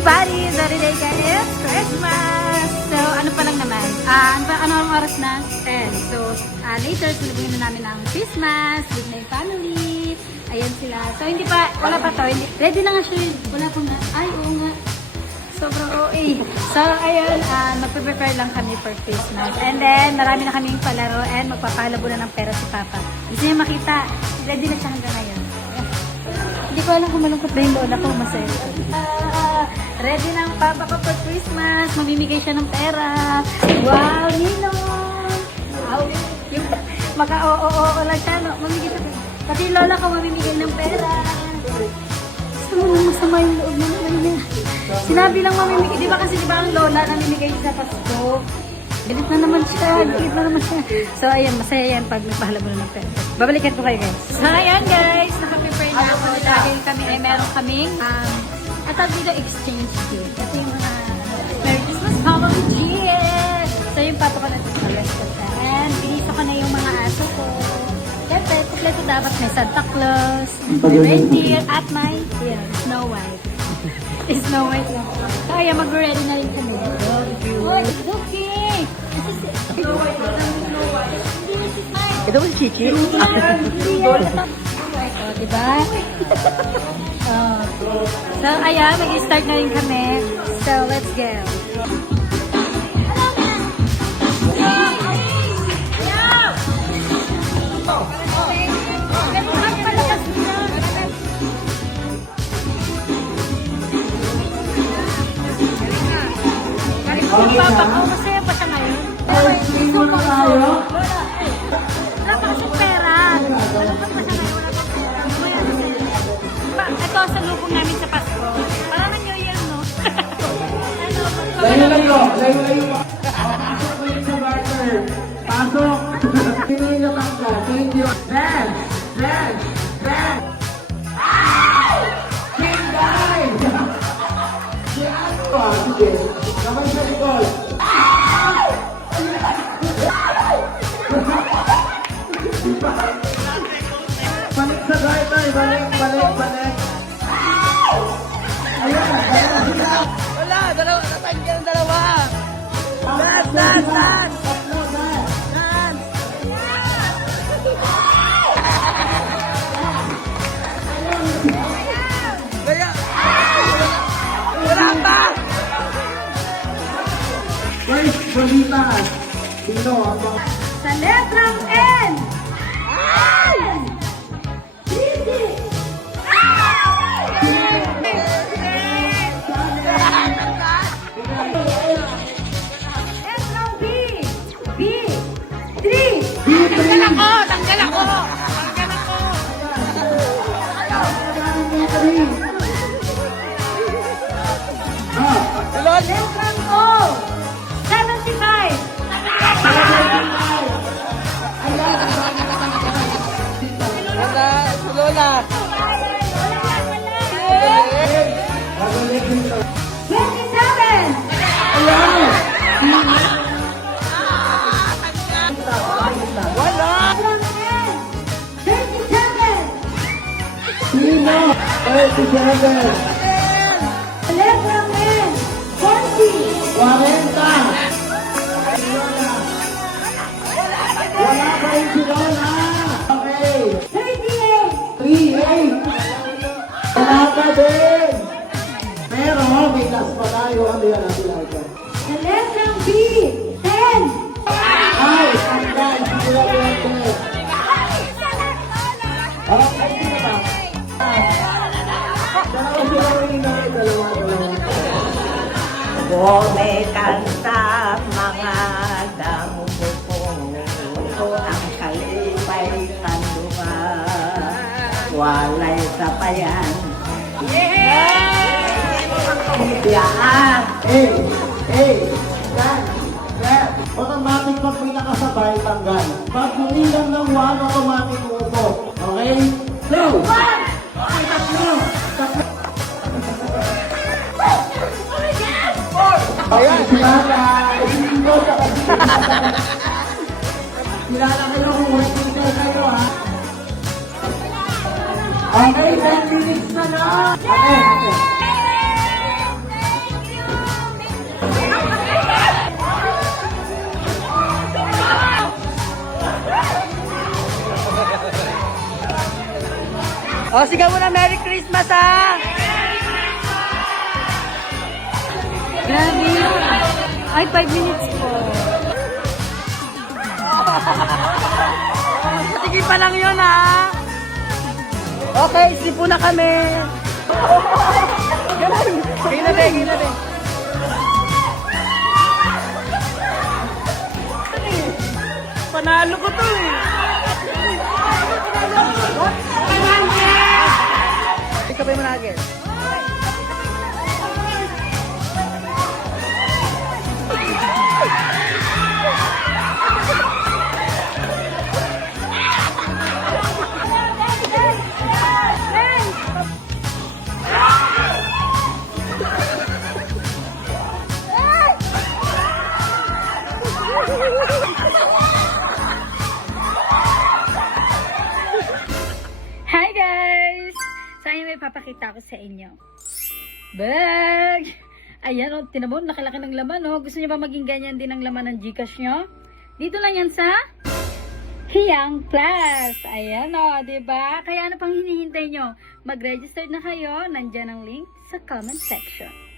everybody! So today guys, Christmas! So ano pa lang naman, ano ang oras na? 10. So later, sinabungin na namin ang Christmas with my family. Ayan sila. So hindi pa, wala pa to. Hindi, ready na nga siya. Wala pa nga. Ay, oo nga. Sobrang OA. So ayun, magpe-prepare lang kami for Christmas. And then, marami na kaming palaro and magpapalabo na ng pera si Papa. Gusto niya makita. Ready na siya hanggang ngayon. Hindi ko alam kung malungkot ba yung lola ko, masaya. Ready na ang papa ko for Christmas. Mamimigay siya ng pera. Wow, Ninong! Wow, yung maka-oo lang siya, no? Mamimigay siya. Pati yung lola ko mamimigay ng pera. Gusto mo nang masama yung loob na naman niya. Sinabi lang mamimigay. Di ba kasi di ba ang lola namimigay sa Pasko? Galit na naman siya. Galit na naman siya. So, ayan, masaya yan pag nagpahala mo na ng pera. Babalikan ko kayo, guys. So, ayan, guys. Naka-prepare na ako. Dahil kami ay meron kaming atag dito exchange gift. Ito yung mga Merry Christmas family gift. So, yung papa ko natin sa ko siya. And, pinisa ko na yung mga aso ko. Siyempre, kompleto dapat may Santa Claus, may reindeer, at may Snow White. Snow White lang. So, ayan, mag-ready na rin kami. Oh, it's okay. Ito ba si Chichi? Oh, diba? So, ayan, mag-start na rin kami. So, let's go. Papa ko, masaya pa siya ngayon. Hindi mo na tayo? Wala pa kasi pera. Wala pa siya ngayon, wala pa pera. Mamaya na siya. Ito sa lubong namin sa Pasko. Parang New Year, no? Layo. Pasok ko yun sa barter. Pasok. Pinililang ka. Thank you. Dance. King guys. Si Ano. Sige. Kamay sa likod. Balik sa garter. Balik. Ayan. Wala, natanggal ang dalawa. Dance. Kaya, wala pa. Guys, balitas. Dito, ang Sa letrang N! Letrang B! B! 3! Tanggal ako. Letrang O! 75! Wala, Lola. 27! Wala. Letrang N! 37! Sino? 37. Letrang N! 40! 40. Wala pa rin si Lola. Okay. 38! 38. Wala pa din. Pero may last pa tayo. Ano yan natin natin? Sa letrang B! 10! Ay, tanggal. Sila yan din. Okay, sino ba? Dalawa sila rin na. Dalawa. Kumikanta mga damupong ang kalipay kanduha walay sapayan. Yaan! Dan, Rep, automatic pag may nakasabay, tanggal. Pag bumilang ng 1, automatic upo. Okay? 2! Ay, tatlo! Ayan, kilala! Hindi sa kasi. Kilala kayo kung working kayo, ha? Okay, 10 minutes na na! Okay. O, sigaw mo na Merry Christmas, ha? Grabe yun. Ay, 5 minutes po. Sige pa lang yun, ha? Okay, sipo na kami. Gina na, gina na. Panalo ko to, eh. Ikaw ba yung managin? Hi guys! So, ayun may papakita ko sa inyo. Bag! Ayan o, tinabon, nakalaki ng laman o. Gusto niyo ba maging ganyan din ang laman ng Gcash nyo? Dito lang yan sa Hiyang Plus. Ayan o, diba? Kaya ano pang hinihintay nyo? Mag-register na kayo. Nandyan ang link sa comment section.